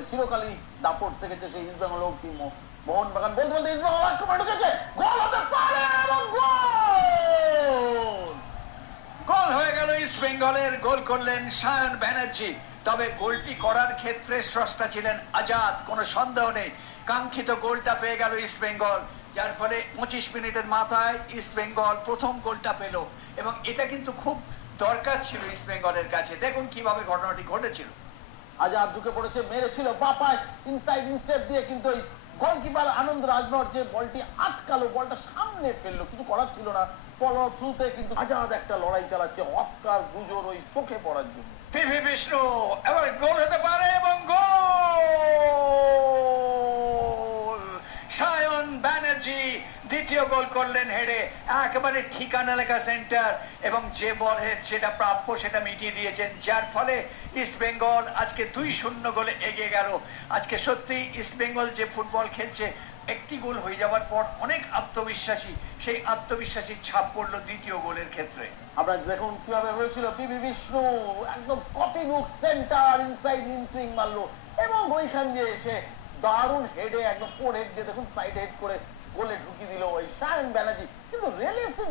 মাঠে চিরকালই দাপট থেকেছে সেই ইস্ট বেঙ্গল হোক কি মোহনবাগান। বলতে বলতে ইস্ট বেঙ্গল আক্রমণ ঢুকেছে, গোল হতে পারে এবং গোল হয়ে গেল ইস্ট বেঙ্গলের। গোল করলেন সায়ন ব্যানার্জি। তবে গোলটি করার ক্ষেত্রে স্রষ্টা ছিলেন আজাদ, কোনো সন্দেহ নেই। কাঙ্ক্ষিত গোলটা পেয়ে গেল ইস্ট বেঙ্গল, যার ফলে 25 মিনিটের মাথায় ইস্ট বেঙ্গল প্রথম গোলটা পেল এবং এটা কিন্তু খুব দরকার ছিল ইস্ট বেঙ্গলের কাছে। দেখুন কিভাবে ঘটনাটি ঘটেছিল। আজাদ ঢুকে পড়েছে, মেরেছিল বাপায় ইনসাইড ইনস্টেপ দিয়ে, কিন্তু ওই গোলকিপার আনন্দ রাজনর যে বলটি আটকালো, বলটা সামনে ফেললো, কিছু করার ছিল না। ফলো থ্রুতে কিন্তু আজাদ একটা লড়াই চালাচ্ছে অস্কার ব্রুজোর ওই চোখে পড়ার জন্য। পিভি বিষ্ণু এবার গোল হতে পারে এবং গোল! সায়ন ব্যানার্জি দ্বিতীয় গোল করলেন হেডে, একেবারে ঠিকানা লেখা সেন্টার, এবং যে বল যেটা প্রাপ্য সেটা মিটিয়ে দিয়েছেন, যার ফলে ইস্ট বেঙ্গল আজকে 2-0 গোলে এগিয়ে গেল। আজকে সত্যি ইস্ট বেঙ্গল যে ফুটবল খেলছে, একটি গোল হয়ে যাওয়ার পর অনেক আত্মবিশ্বাসী, সেই আত্মবিশ্বাসী ছাপ পড়লো দ্বিতীয় গোলের ক্ষেত্রে। আমরা দেখুন কিভাবে হয়েছিল, পিভি বিষ্ণু একদম copy book centre inside inswing মারলো এবং ওইখান দিয়ে এসে দারুণ হেডে একদম ফোর হেড দিয়ে দেখুন সাইড হেড করে গোলে ঢুকিয়ে দিল ওই সায়ন ব্যানার্জি। কিন্তু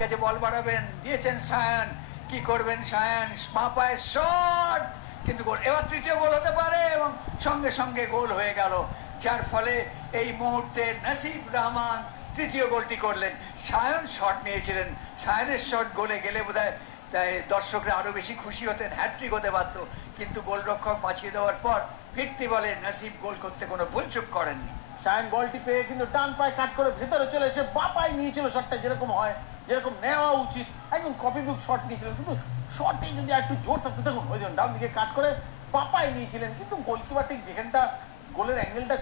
কাছে বল বাড়াবেন, দিয়েছেন সায়ন, কি করবেন সায়ন, মা পায়ের শট, কিন্তু গোল। এবার তৃতীয় গোল হতে পারে এবং সঙ্গে সঙ্গে গোল হয়ে গেল, যার ফলে এই মুহূর্তে নাসিব রহমান তৃতীয় গোলটি করলেন। সায়ন শট নিয়েছিলেন, সায়নের শট গোলে গেলে বোধহয় তাই দর্শকরা আরো বেশি খুশি হতেন, হ্যাট্রিক হতে পারত, কিন্তু গোলরক্ষক বাঁচিয়ে দেওয়ার পর ফিরতি বলে নাসিব গোল করতে কোনো ভুলচুক করেননি। সায়ন বলটি পেয়ে কিন্তু ডান পায়ে কাট করে ভেতরে চলে এসে বাপায় নিয়েছিল শটটা, যেরকম হয়, যেরকম নেওয়া উচিত, একদম কপি বুক শট নিয়েছিলেন। কিন্তু শটে যদি একটু জোর থাকতো, দেখুন ওই ডান দিকে কাট করে বাপায় নিয়েছিলেন, কিন্তু গোলকিপার ঠিক যেখানটা গোলের অ্যাঙ্গেলটা